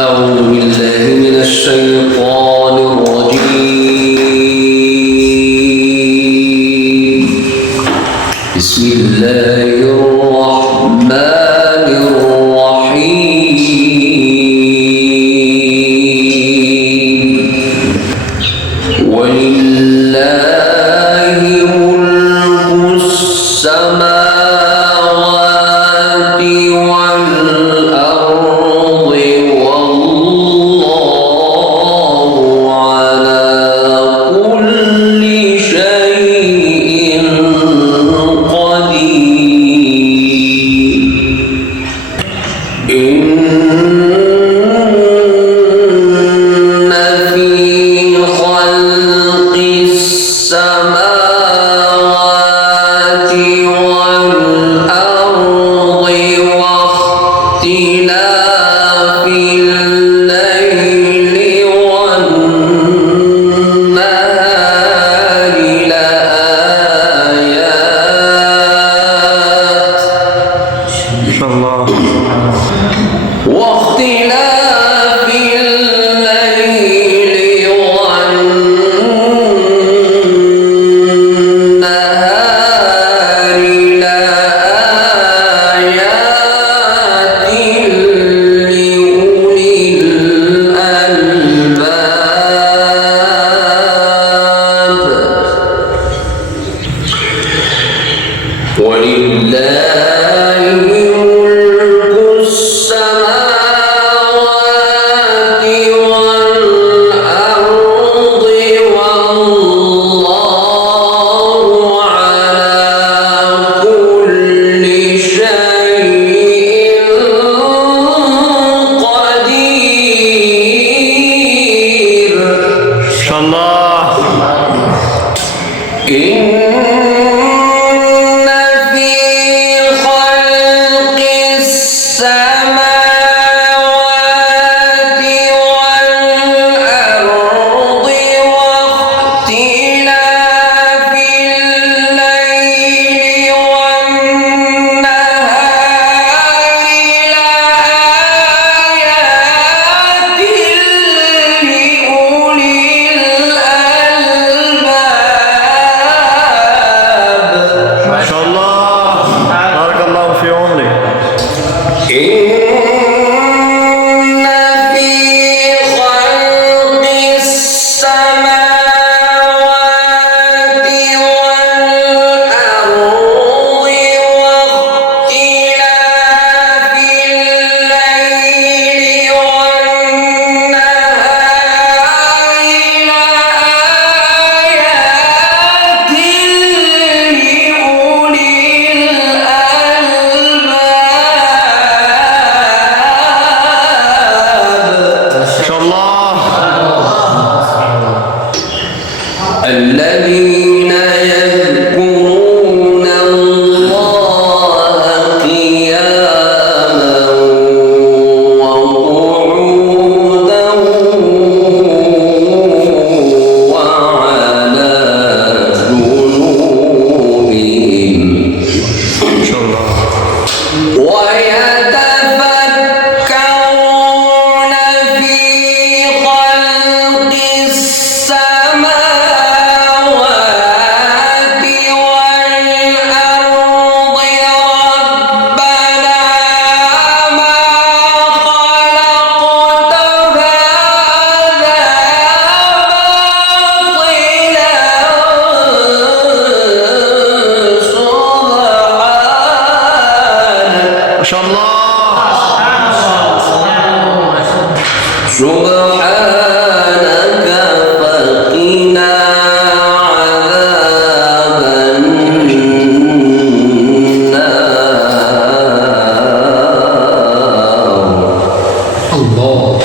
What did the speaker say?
أعوذ بالله من الشيطان الرجيم. بسم الله الرحمن الرحيم. ولله ملك السماوات والأرض والله على كل شيء قدير. إن في خلق السماوات والأرض واختلاف الليل والنهار لآيات واختلاف الليل والنهار لآيات لأولي الألباب. ولله ملك السماوات والأرض والله على كل شيء قدير. إن في خلق السماوات والأرض واختلاف الليل والنهار لآيات لأولي الألباب. ما شاء الله، بارك الله في عمرك. إن في خلق السماوات والأرض واختلاف الليل والنهار لآيات لأولي الألباب. ما شاء الله. الذين يذكرون الله قياما وقعودا وعلى جنوبهم ما شاء الله. ويتفكرون في خلق السماوات والأرض ربنا ما خلقت هذا باطلا ما شاء الله. سبحانك فقنا عذاب النار. الله